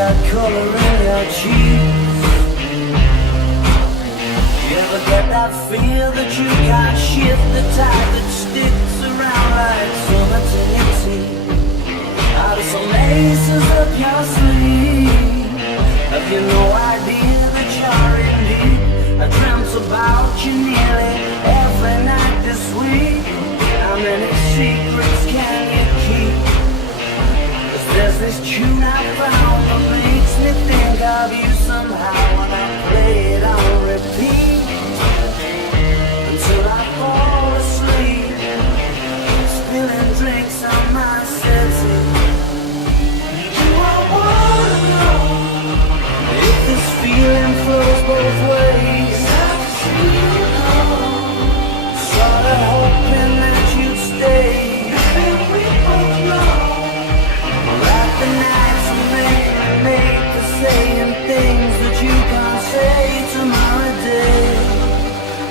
got color in your cheeks. You ever get that feel that you can't shift, the tide that sticks around like some eternity? Out of some aces up your sleeve, have you no idea that you're in deep? I dreamt about you nearly every night this week. How many secrets can you keep? 'Cause there's this tune I found that makes me think of you somehow, and I play it on repeat until I fall asleep, spilling drinks on my settee. Do I wanna know if this feeling flows both ways? Sort of hoping that you'd stay, and we both know like the nights we made for saying things that you can't say tomorrow day.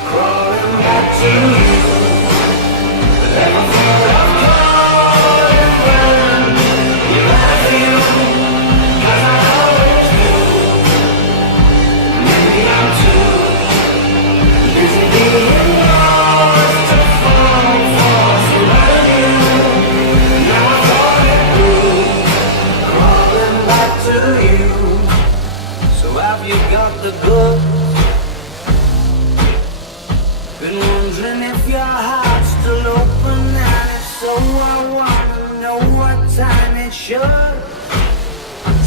Crawling back to you, never thought I'd call and run. You like you, 'cause I always do. Maybe I'm too busy being lost to fall for somebody new. Now I thought it through, crawling back to you. So have you got the goods? Been wondering if your heart's still open, and if so, I wanna know what time it should.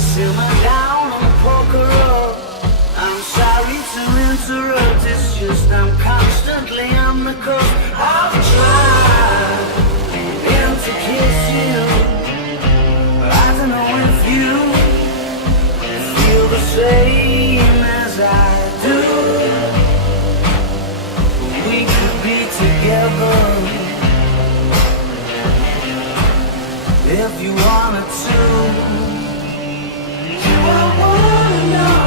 Simmer down and poker up. I'm sorry to interrupt, it's just I'm constantly on the cusp. I've tried been to kiss you, but I don't know if you feel the same as I do. We could be together if you wanted to. Do I wanna know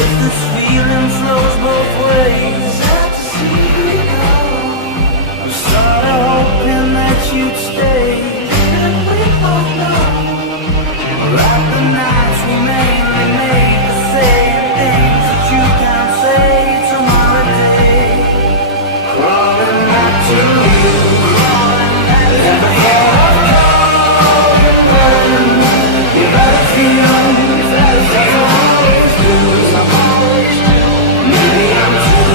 if this feeling flows both ways? Sad to see you go. I'm sort of hoping that you'd stay, and we both know like the nights we mainly made to say things that you can't say tomorrow day. Crawling back to you, crawling back to you. You better feel, you better feel, I always do, I always do. Maybe I'm too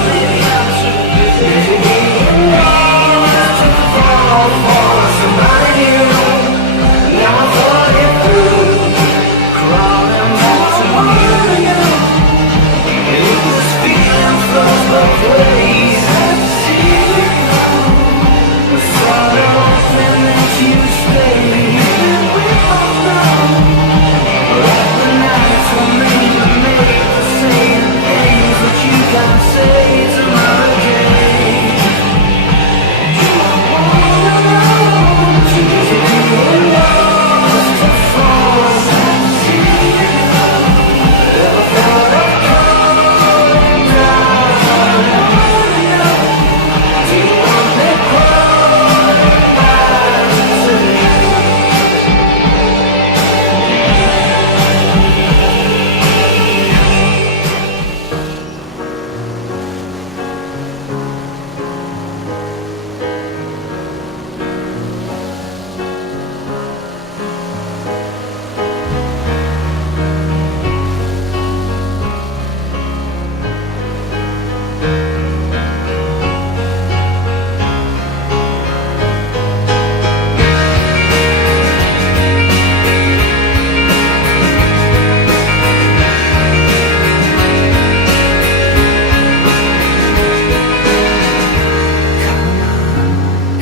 busy being lost to fall for somebody new. Now I thought it through, crawling back to you. If this feeling flows both ways, I see you go. We're sort of hoping that you stay, and we both know like the nights were made for saying things that you can't say tomorrow day. Do I wanna know to be lost to fall? I see you go. Never thought I'd come down. I wanna know, do you want me crawling back to you?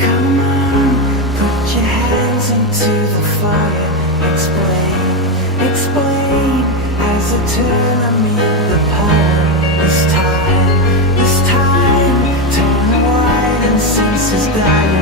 Come on, put your hands into the fire. Explain, as I turn I meet the power. This time, turn white and senses die.